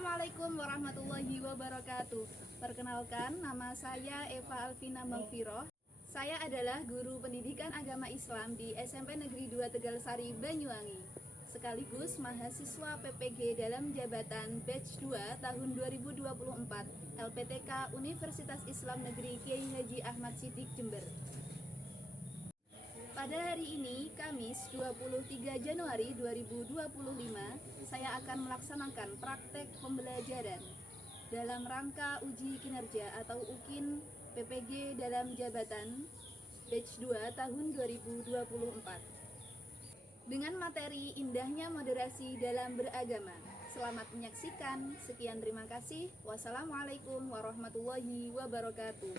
Assalamualaikum warahmatullahi wabarakatuh. Perkenalkan, nama saya Eva Alvina Mangfiroh. Saya adalah guru pendidikan agama Islam di SMP Negeri 2 Tegalsari, Banyuwangi. Sekaligus mahasiswa PPG dalam jabatan Batch 2 tahun 2024 LPTK Universitas Islam Negeri Kiai Haji Ahmad Siddiq Jember. Pada hari ini, Kamis 23 Januari 2025, saya akan melaksanakan praktek pembelajaran dalam rangka uji kinerja atau UKIN PPG dalam jabatan Batch 2 tahun 2024 dengan materi indahnya moderasi dalam beragama. Selamat menyaksikan. Sekian, terima kasih. Wassalamualaikum warahmatullahi wabarakatuh.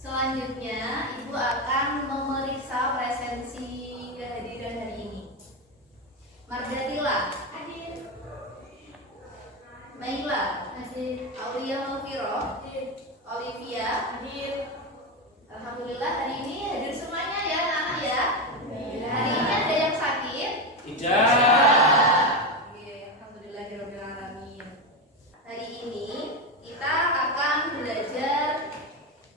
Selanjutnya, Ibu akan memeriksa presensi kehadiran hari ini. Mardatila hadir, Maila hadir, Aulia Mufiro hadir, Olivia hadir. Alhamdulillah hari ini hadir semuanya ya anak-anak ya. Hari ini ada yang sakit? Tidak. Alhamdulillahirobbilalamin. Hari ini kita akan belajar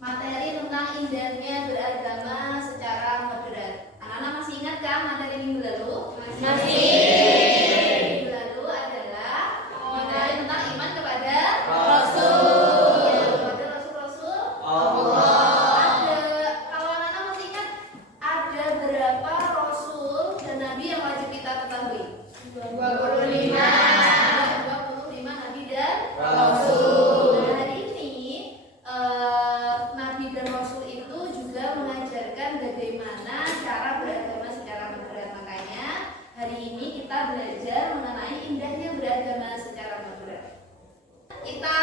materi tentang indahnya beragama secara moderat. Anak-anak masih ingat kan materi minggu lalu? Masih. Minggu lalu adalah materi tentang iman kepada Rasul. Iya, kepada Rasul-Rasul Allah. Kalau anak-anak masih ingat, ada berapa Rasul dan Nabi yang wajib kita ketahui? 25 Nabi dan Rasul. Nah, hari ini Nabi dan Rasul itu juga mengajarkan bagaimana cara beragama secara moderat. Makanya hari ini kita belajar mengenai indahnya beragama secara moderat. Kita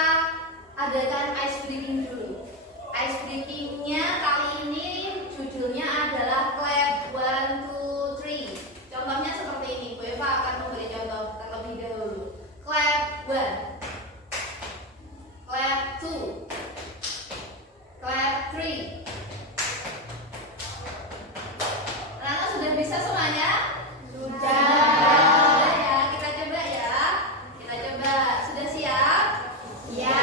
adakan ice breaking dulu. Ice breakingnya kali ini judulnya adalah clap 1, 2, 3. Contohnya seperti ini. Bu Eva akan memberi contoh terlebih dahulu. Clap 1, clap 2, clap 3. Anak-anak sudah bisa semuanya? Sudah ya, kita coba ya. Kita coba. Sudah siap? Ya.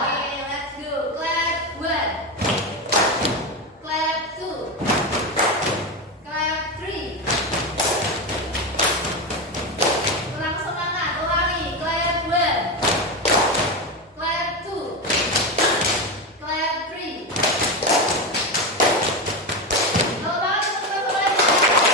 Oke, let's go. Clap 1, clap 2, clap 3. Kurang semangat, ulangi. Clap 1, clap 2, clap 3. Kalau banget teman-teman semuanya.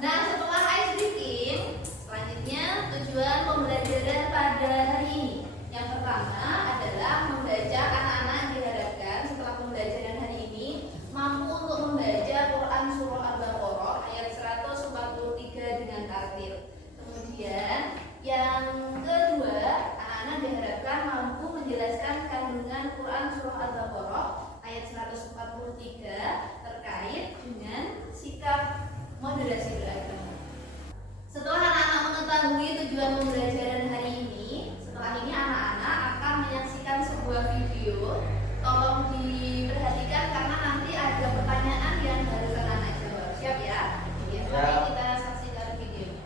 Nah, setelah ice breaking, selanjutnya tujuan pembelajaran pada hari ini. Yang pertama adalah membaca. Anak-anak diharapkan setelah pembelajaran hari ini mampu untuk membaca Quran Surah Al-Baqarah ayat 143 dengan tartil. Kemudian yang kedua, anak-anak diharapkan mampu menjelaskan berdasarkan kandungan Quran Surah Al-Baqarah ayat 143 terkait dengan sikap moderasi beragama. Setelah anak-anak mengetahui tujuan pembelajaran hari ini, setelah ini anak-anak akan menyaksikan sebuah video. Tolong diperhatikan karena nanti ada pertanyaan yang harus anak-anak jawab. Siap ya? Ya. Mari kita saksikan videonya.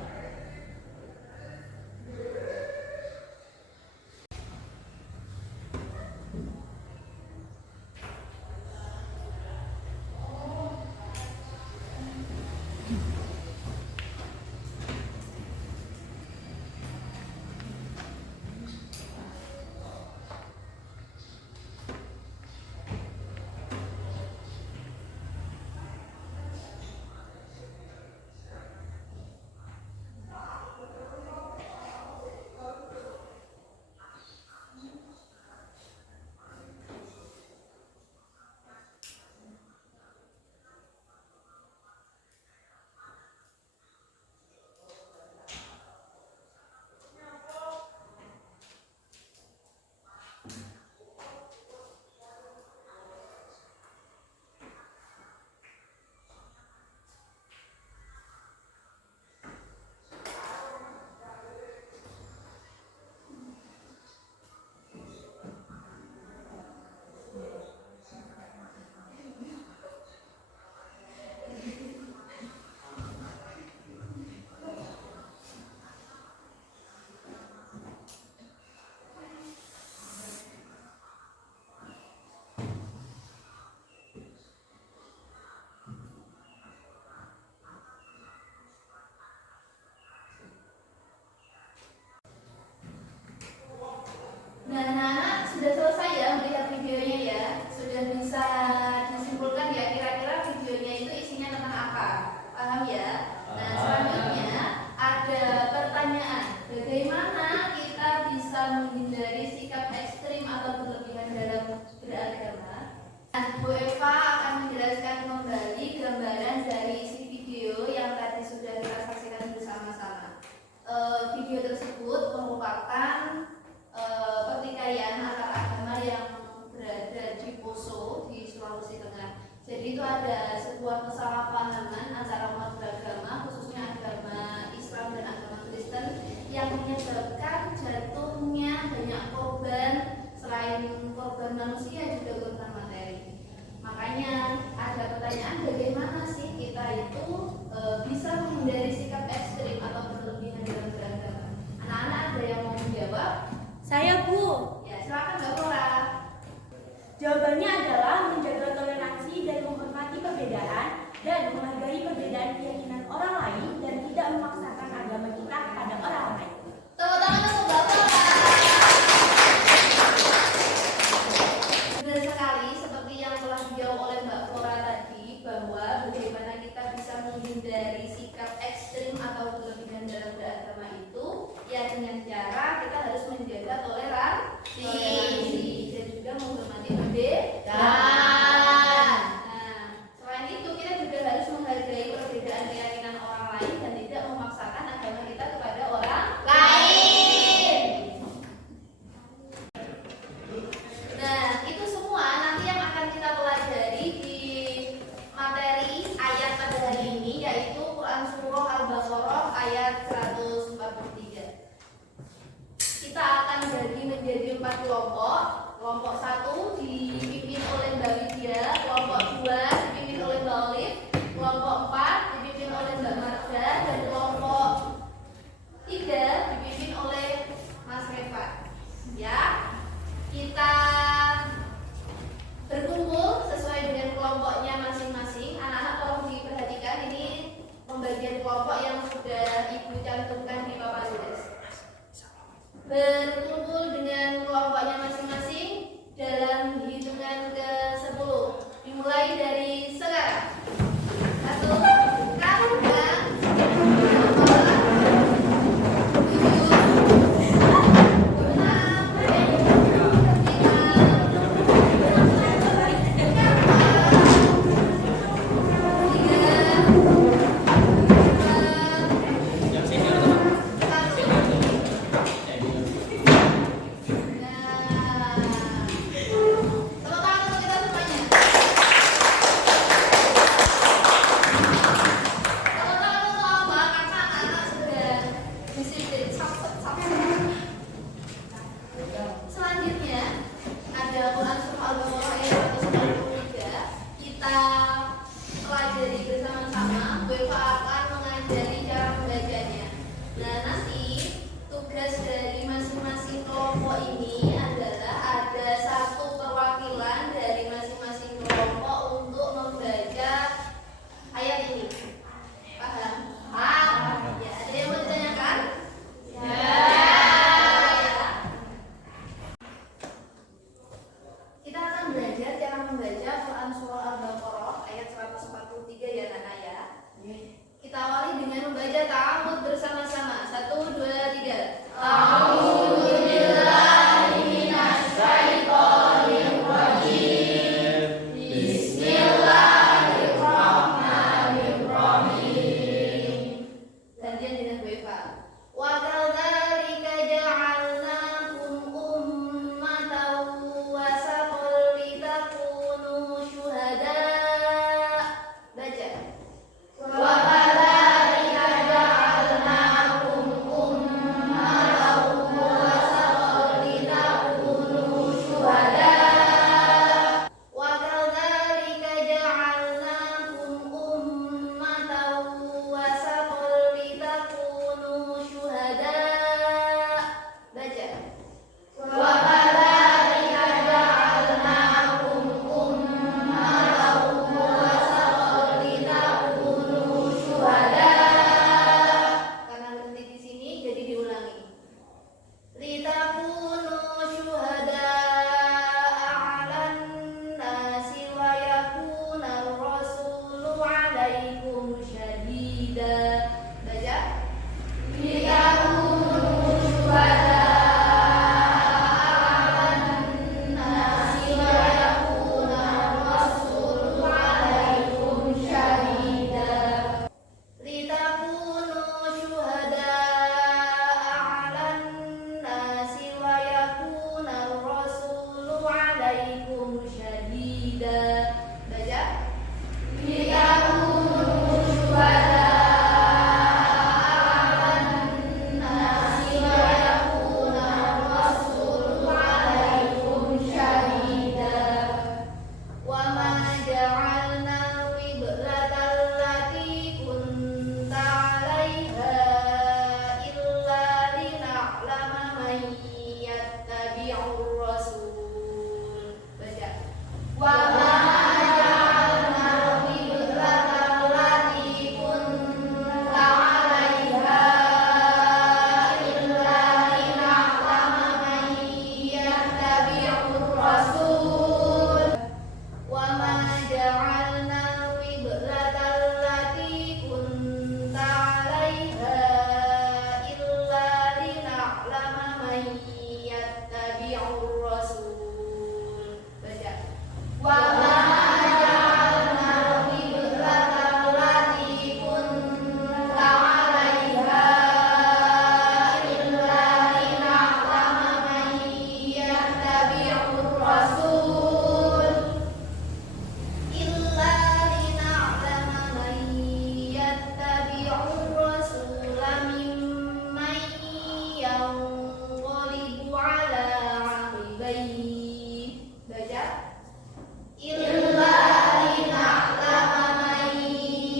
Nah, anak-anak sudah selesai ya melihat videonya ya. Sudah bisa disimpulkan ya kira-kira videonya itu isinya tentang apa? Paham ya? Nah, selanjutnya ada pertanyaan. Bagaimana kita bisa menghindari sikap ekstrim atau berlebihan dalam beragama? Nah, Bu Eva akan menjelaskan kembali gambaran dari isi video yang tadi sudah kita saksikan bersama-sama. Video tersebut merupakan pertikaian antar agama yang berada di Poso di Sulawesi Tengah. Jadi itu ada sebuah kesalahpahaman antara umat beragama, khususnya agama Islam dan agama Kristen, yang menyebabkan jatuhnya banyak korban. Selain korban manusia juga korban materi. Makanya ada pertanyaan, bagaimana sih kita itu bisa menghindari sikap ekstrim atau berlebihan dalam beragama? Anak-anak ada yang mau menjawab? Saya, Bu. Ya, silakan Mbak Flora. Jawabannya adalah menjaga toleransi dan menghormati perbedaan dan menghargai perbedaan keyakinan orang lain dan tidak memaksakan agama kita pada orang lain. Tepuk tangan untuk Mbak Flora. Benar sekali seperti yang telah dijawab oleh Mbak Flora tadi, bahwa bagaimana kita bisa menghindari sikap ekstrim atau berlebihan dalam beragama itu ya dengan cara kita harus menjaga toleransi dan juga menghormati perbedaan. Nah, selain itu kita juga harus menghargai perbedaan keyakinan orang lain dan tidak memaksakan agama kita kepada orang lain. Nah, itu semua nanti yang akan kita pelajari di materi ayat pada hari ini, yaitu Quran Surah Al-Baqarah ayat 143. Kita akan bagi menjadi 4 kelompok. Kelompok 1 dipimpin oleh Mbak Widya, kelompok 2 dipimpin oleh Mbak Olive, kelompok 4 dipimpin oleh Mbak Marga, dan kelompok 3 dipimpin oleh Mas Reva. Ya, kita berkumpul sesuai dengan kelompoknya masing-masing. Anak-anak tolong diperhatikan, ini pembagian kelompok yang sudah Ibu cantumkan di papan tulis. Berkumpul dengan kelompoknya masing-masing dalam hitungan ke-10. Dimulai dari sekarang. 1, 2, 3, 4, 5, 6, 7, 8, 9, 10. yanqalibu ala aqibaihi. Baca. Illa lina'lama man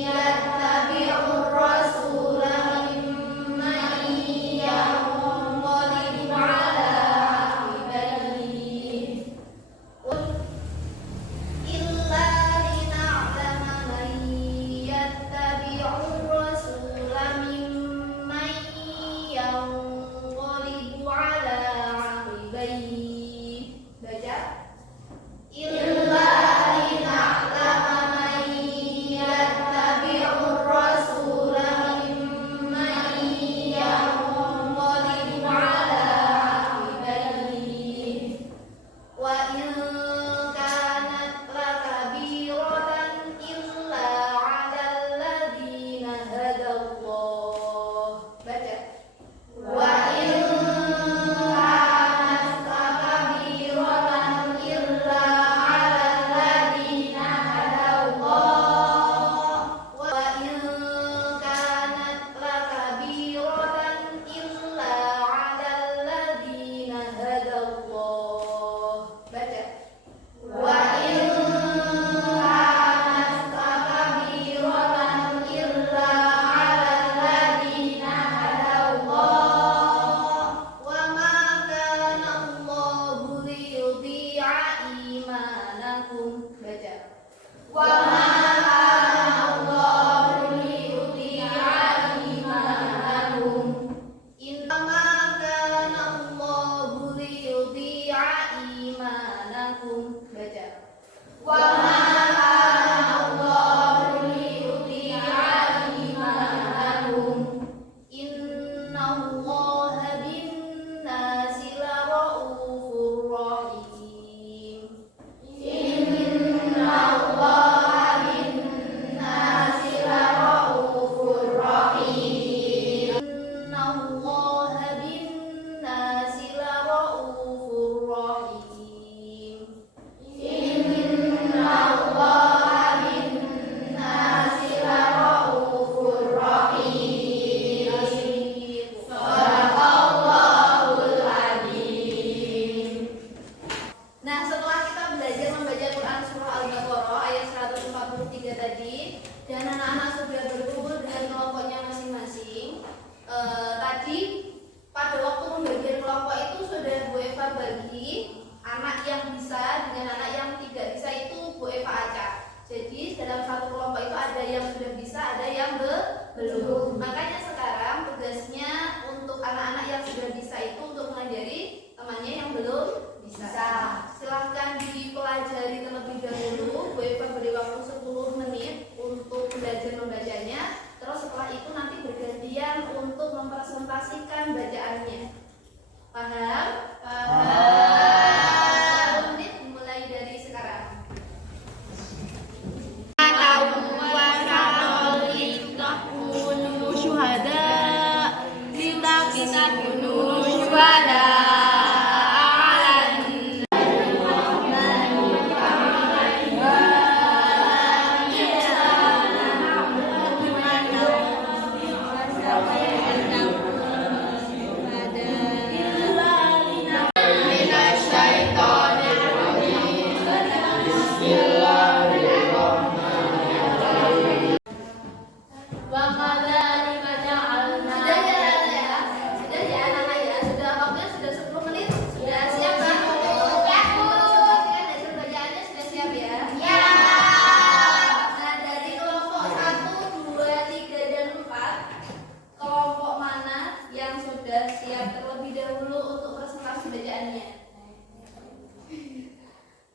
yattabi'ur rasula mimman yanqalibu ala aqibaihi. Illa lina'lama man yattabi'ur rasula mimman yanqalibu ala aqibaihi. Baca. Illa lina'lama man yattabi'ur rasula mimman yanqalibu ala aqibaihi. Wa in kanat lakabiratan illa 'alal ladzina hadallah. Baca. Wa in kanat lakabiratan illa 'alal ladzina hadallah. Wa in kanat lakabiratan illa 'alal ladzina hadallah. Baca. Wa in kanat lakabiratan illa 'alal ladzina hadallah. Wa ma kana Allahu liyudhi'a imanakum. Baca. Wa ma kana Allahu liyudhi'a imanakum. Innama kana Allahu liyudhi'a imanakum. Baca. Wa ma kana Allahu liyudhi'a imanakum. Innallaha bin-nasi laraufur rahim. Innallaha bin-nasi laraufur rahim. Innallaha bin-nasi laraufur rahim. Innallaha bin-nasi laraufur rahim. Shadaqallahul adzim. Nah, setelah kita belajar membaca Quran surah Al-Baqarah ayat 143 tadi, dan anak-anak sudah berkumpul dengan kelompoknya masing-masing. Tadi pada waktu pembagian kelompok itu sudah Bu Eva bagi anak yang bisa dengan anak yang tidak bisa itu Bu Eva acak. Jadi dalam satu kelompok itu ada yang sudah bisa, ada yang belum. Makanya sekarang tugasnya untuk anak-anak yang sudah bisa itu untuk mengajari temannya yang belum bisa. Silahkan dipelajari terlebih dahulu. Bu Eva beri waktu 10 menit untuk belajar membacanya. Terus setelah itu nanti bergantian untuk mempresentasikan bacaannya. Paham? Paham. 10 menit dimulai dari sekarang.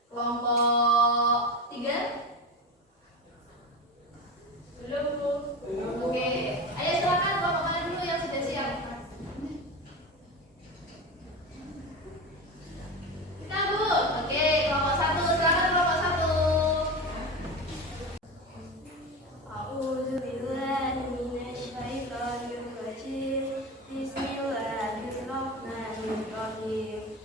Kelompok 3? Belum, Bu. Oke. Ayo silakan kelompok mana dulu yang sudah siap? Kita, Bu. Oke, kelompok 1. Silakan kelompok 1. A'udzu billahi minasyaitonir rajim. Bismillahirrahmanirrahim.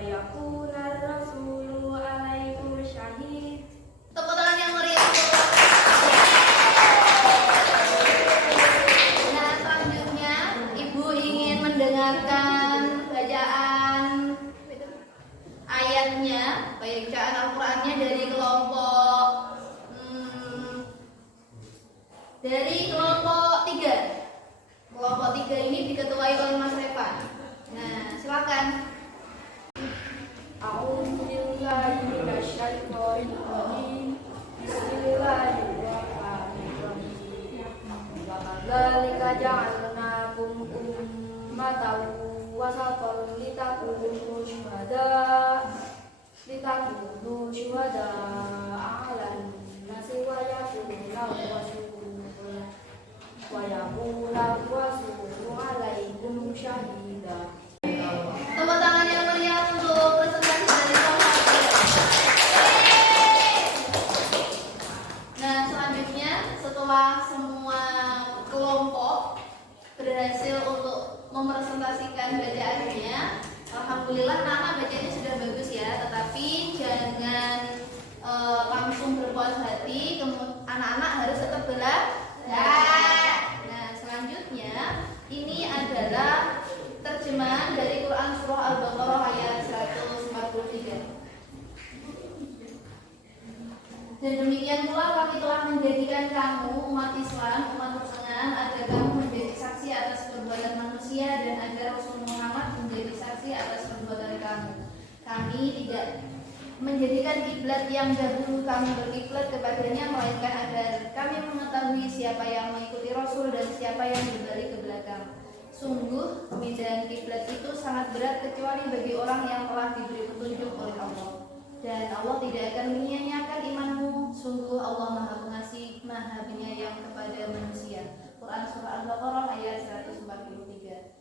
ويكون الرسول عليكم شهيد. Tepuk tangan yang meriah. Nah, selanjutnya Ibu ingin mendengarkan bacaan ayatnya, bacaan Al-Qur'annya dari kelompok kelompok 3. Kelompok 3 ini diketuai oleh Mas Revan. Nah, silakan. A'udzu billahi minasyaitonir rajim. Bismillahirrahmanirrahim. Wa kadzalika ja'alnakum ummatan wasatan litakunu syuhada'a 'alan nasi wa yakuna rasulu 'alaikum syahida. Tepuk tangan yang meriah untuk presentasi dari kelompok 3. Nah, selanjutnya setelah semua kelompok berhasil untuk mepresentasikan bacaannya, alhamdulillah anak-anak bacanya sudah bagus ya, tetapi jangan langsung berpuas hati, anak-anak harus tetap belajar. Nah, selanjutnya ini adalah terjemahan dari Quran Surah Al-Baqarah ayat 143. Dan demikian pula kami telah menjadikan kamu umat Islam, umat pertengahan, agar kamu menjadi saksi atas perbuatan manusia dan agar Rasul Muhammad menjadi saksi atas perbuatan kamu. Kami tidak menjadikan kiblat yang dahulu kamu berkiblat kepadanya, melainkan agar kami mengetahui siapa yang mengikuti Rasul dan siapa yang berbalik ke belakang. Sungguh, pemindahan kiblat itu sangat berat kecuali bagi orang yang telah diberi petunjuk oleh Allah. Dan Allah tidak akan menyia-nyiakan imanmu. Sungguh Allah Maha Pengasih, Maha Penyayang kepada manusia. Quran Surah Al-Baqarah ayat 143.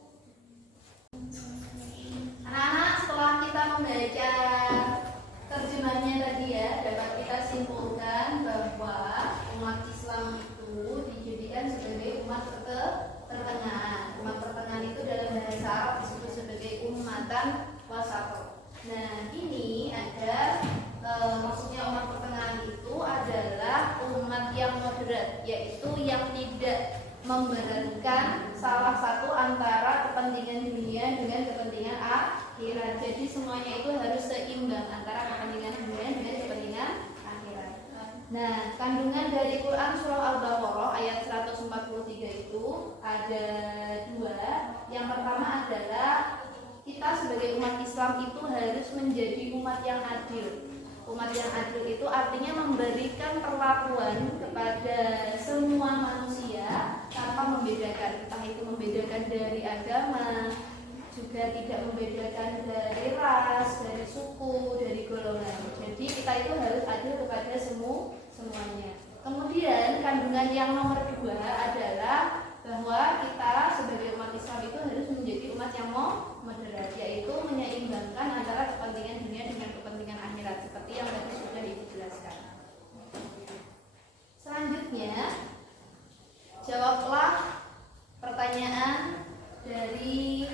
Anak-anak, setelah kita membaca terjemahnya tadi ya, dapat kita simpulkan bahwa umat Islam itu dijadikan sebagai umat pertengahan. Umat pertengahan itu dalam bahasa Arab disebut sebagai ummatan wasat. Nah, ini ada maksudnya umat pertengahan itu adalah umat yang moderat, yaitu yang tidak memberatkan salah satu antara kepentingan dunia dengan kepentingan akhirat. Jadi semuanya itu harus seimbang antara kepentingan dunia dengan kepentingan akhirat. Nah, kandungan dari Quran Surah Al-Baqarah ayat 143 itu ada 2. Yang pertama adalah kita sebagai umat Islam itu harus menjadi umat yang adil. Umat yang adil itu artinya memberikan perlakuan kepada semua manusia tanpa membedakan, entah itu membedakan dari agama, juga tidak membedakan dari ras, dari suku, dari golongan. Jadi kita itu harus adil kepada semuanya. Kemudian kandungan yang nomor 2 adalah bahwa kita sebagai umat Islam itu harus menjadi umat yang moderat, yaitu menyeimbangkan antara kepentingan dunia dengan kepentingan akhirat, seperti yang tadi sudah dijelaskan. Selanjutnya, jawablah pertanyaan dari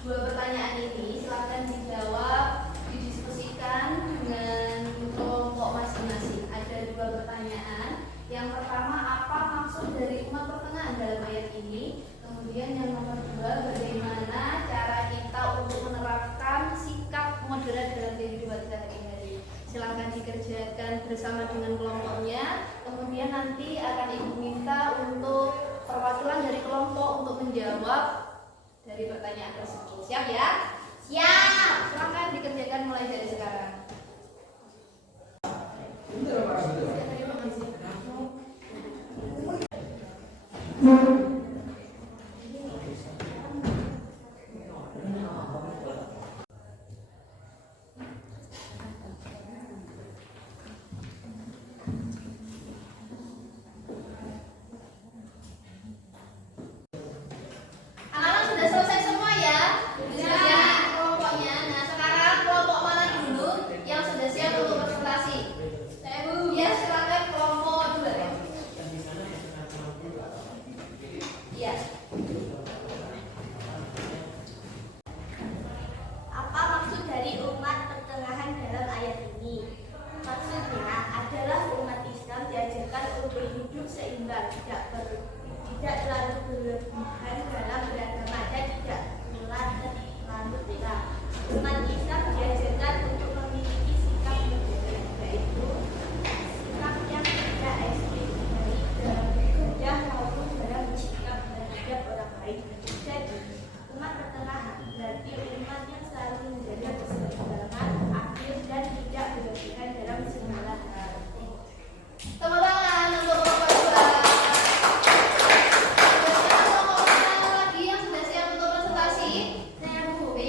2 pertanyaan ini. Silakan dijawab, didiskusikan dengan kelompok masing-masing. Ada 2 pertanyaan. Yang pertama, apa maksud dari umat pertengahan dalam ayat ini? Kemudian yang nomor 2, bagaimana cara kita untuk menerapkan sikap moderat dalam kehidupan sehari-hari? Silakan dikerjakan bersama dengan kelompoknya. Kemudian nanti akan Ibu minta untuk perwakilan dari kelompok untuk menjawab dari pertanyaan tersebut. Siap ya? Siap. Silakan dikerjakan mulai dari sekarang. Anak-anak sudah selesai semua ya? Sudah kelompoknya. Nah, sekarang kelompok mana dulu yang sudah siap untuk presentasi? Saya Bu. Ya, silakan kelompok 2.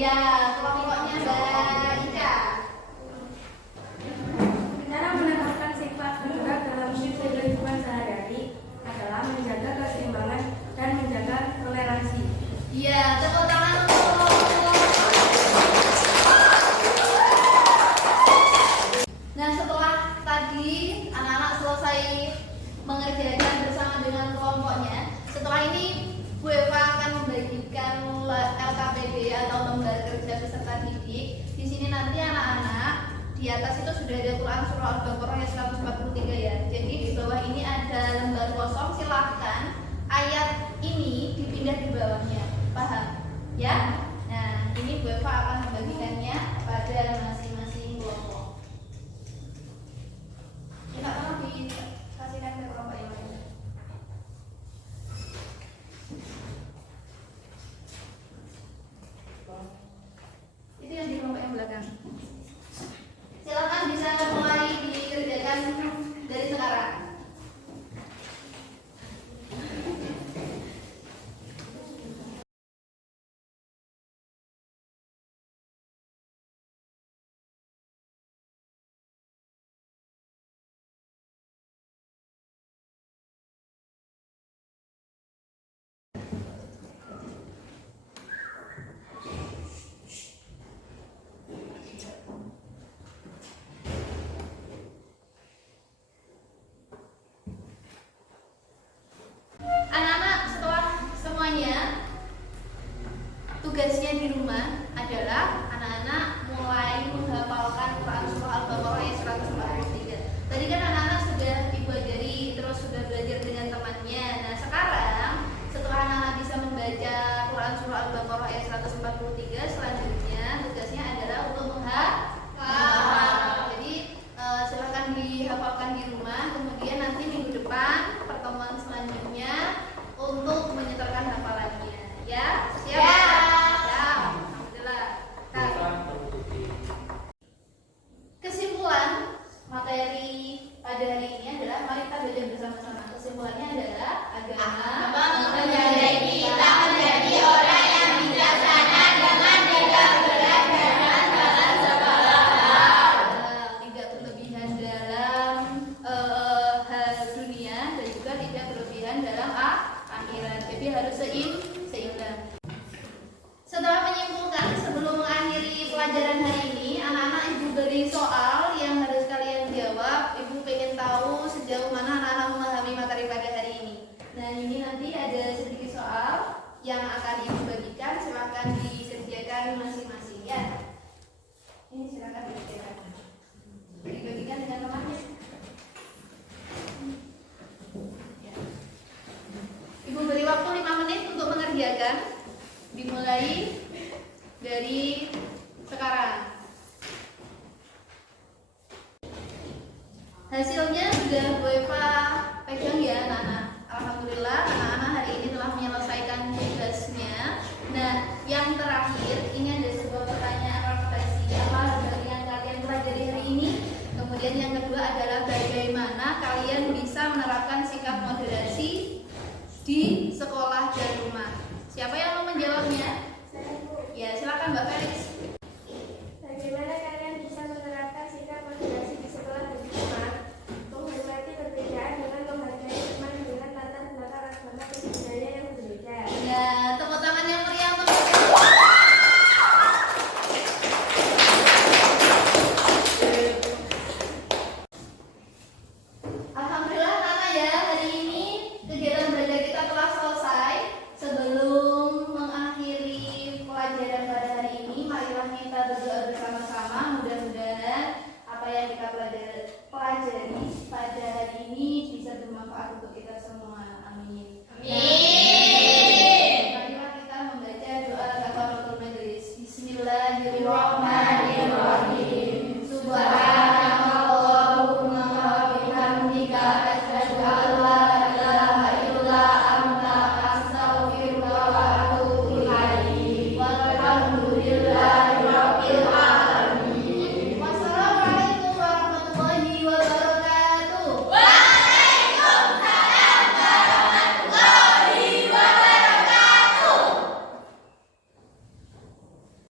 Ya, kelompoknya Mbak Ika. Cara menetapkan sifat bergerak dalam kehidupan sehari-hari adalah menjaga keseimbangan dan menjaga toleransi. Iya, tepuk tangan untuk. Nah, setelah tadi anak-anak selesai mengerjakan bersama dengan kelompoknya, setelah ini Bu Eva akan membagikan LKPD atau lembar kerja peserta didik. Di sini nanti anak-anak di atas itu sudah ada Quran Surah Al-Baqarah ayat 143 ya. Jadi di bawah ini ada lembar kosong, silahkan ayat ini dipindah di bawahnya. Paham? Ya? Nah, ini Bu Eva akan membagikannya pada masing-masing kelompok. Minta tolong dikasihkan ke kelompok yang lain. Itu yang di kelompok yang belakang. Silakan bisa mulai dikerjakan dari sekarang. Anak-anak setelah semuanya tugasnya di rumah adalah anak-anak mulai menghafalkan Quran Surah Al-Baqarah ayat 143. Tadi kan anak-anak sudah Ibu ajari, terus sudah belajar dengan temannya. Nah sekarang setelah anak-anak bisa membaca Quran Surah Al-Baqarah ayat 143, selanjutnya tugasnya adalah untuk menghafal. Jadi silahkan dihafalkan di rumah. Kemudian nanti minggu depan pertemuan selanjutnya untuk menyetorkan hafalannya. Ya, siap? Ya. Alhamdulillah. Nah, kesimpulan materi pada hari ini adalah mari kita belajar bersama-sama. Kesimpulannya adalah agama menjadi kita menjadi orang yang bijaksana dengan tidak berat dalam segala hal, tidak berlebihan dalam hal dunia dan juga tidak berlebihan dalam akhirat. Jadi harus seimbang. Setelah menyimpulkan, sebelum mengakhiri pelajaran hari ini, anak-anak Ibu beri soal yang harus kalian jawab. Ibu pengen tahu sejauh mana anak-anak memahami materi pada hari ini. Nah ini nanti ada sedikit soal yang akan Ibu bagikan. Silakan dikerjakan masing-masing ya. Ini silakan dikerjakan. Dibagikan dengan temannya. Ibu beri waktu 5 menit untuk mengerjakan. Dimulai dari sekarang. Hasilnya sudah Bu Eva pegang ya anak-anak. Alhamdulillah anak-anak hari ini telah menyelesaikan tugasnya. Nah yang terakhir ini ada sebuah pertanyaan refleksi. Apa yang kalian pelajari hari ini? Kemudian yang kedua adalah bagaimana kalian bisa menerapkan sikap moderasi di sekolah dan rumah. Siapa yang mau menjawabnya? Ya, silakan Mbak Felix.